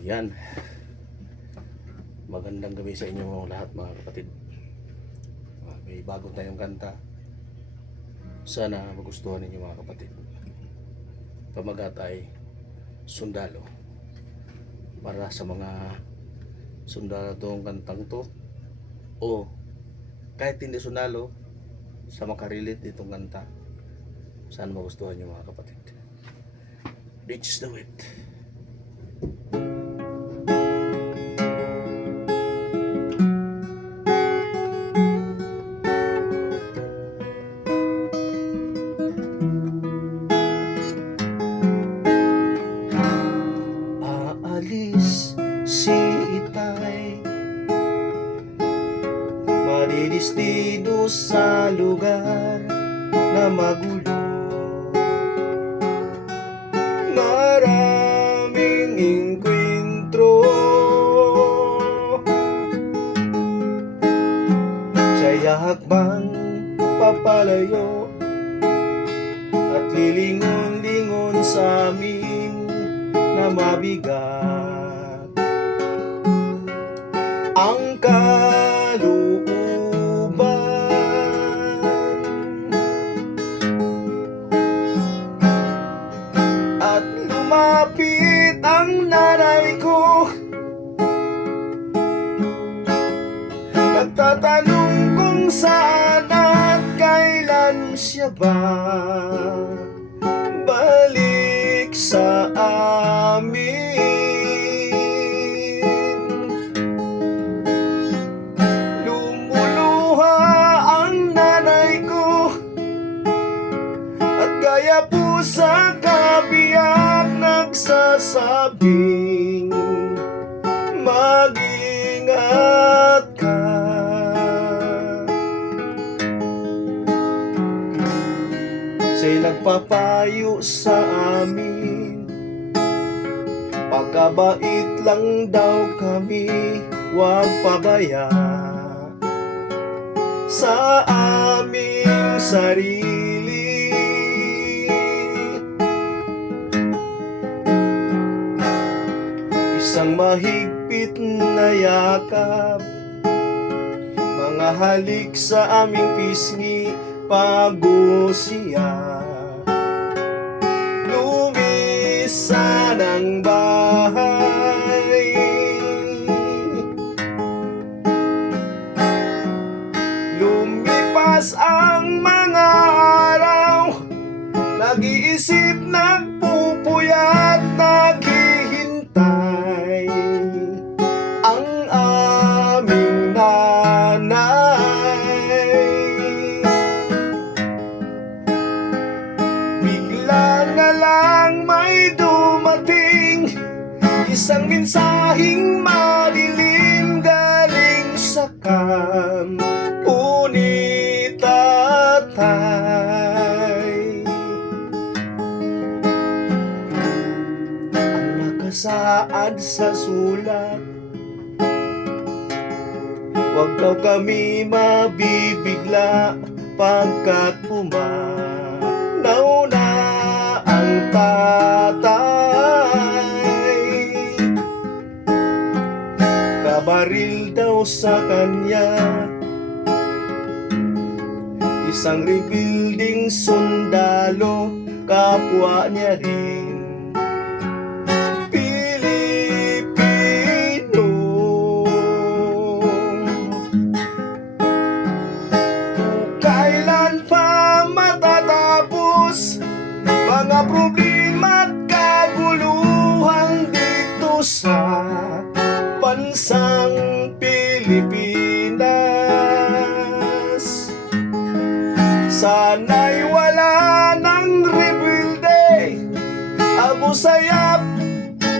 Yan. Magandang gabi sa inyo lahat mga kapatid. May bago tayong kanta. Sana magustuhan ninyo mga kapatid. Pamagat ay Sundalo. Para sa mga sundalo tong kantang to, o kahit hindi sundalo, sa makarilit itong kanta, sana magustuhan nyo mga kapatid. Let's do it. Aalis si Itay, madidestino sa lugar na magulo. Maraming inkwentro, siya'y hakbang papalayo at lilingon-lingon sa amin na mabigat ang kalooban, at lumapit ang nanay ko, nagtatanong kung saan at kailan siya balik sa amin. Lumuluha ang nanay ko, at gaya po sa kabiyak nagsasabing, mag-ingat ka. Siya'y nagpapayo sa amin, pagkabait lang daw kami, huwag pabaya sa aming sarili. Isang mahigpit na yakap, mga halik sa aming pisngi, bago siya lumisan ang bahay. Lumipas ang mga araw, nag-iisip, nagpupuyat, naghihintay ang aming nanay. Isang mensaheng madilim galing sa kampo ni tatay. Ang nakasaad sa sulat, huwag daw kami mabibigla, pagkat pumanaw na ang tatay. Baril daw sa kanya, isang rebuilding sundalo, kapwa niya rin Pilipino. Kailan pa matatapos mga problema at kaguluhan dito sa bansang Pilipinas? Sana'y wala ng rebelde, Abu Sayyaf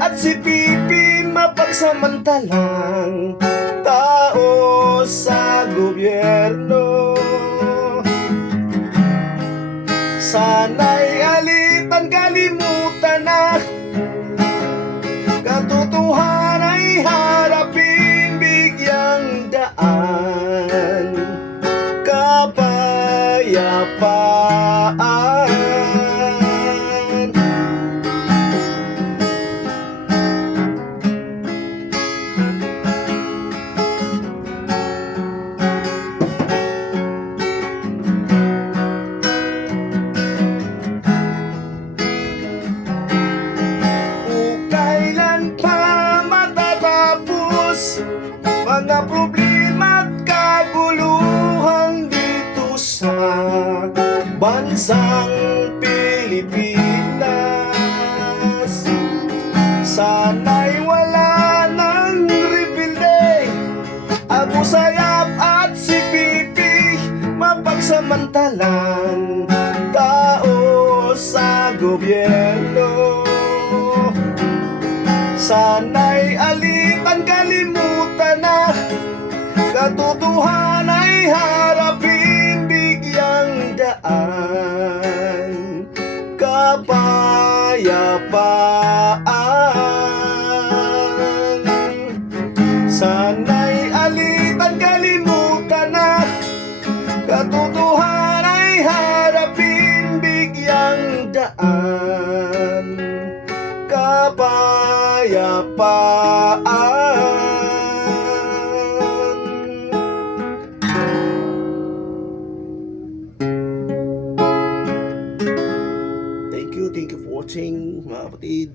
at si Pipin, mapagsamantalang tao sa gobyerno. Sana'y alitan, kalimutan na, katotohanan ay harapin, bigyang daan, kapayapaan. Sana'y wala ng rebilde, Abu Sayyaf at si Pipi, mapagsamantalang tao sa gobyerno. Sana'y alitan kalimutan na, katotohanan ay harapin, bigyang daan, kapayapaan. Sana'y alitan kalimutan na, katotohanan ay harapin, bigyang daan, kapayapaan. Thank you for watching mga kapatid.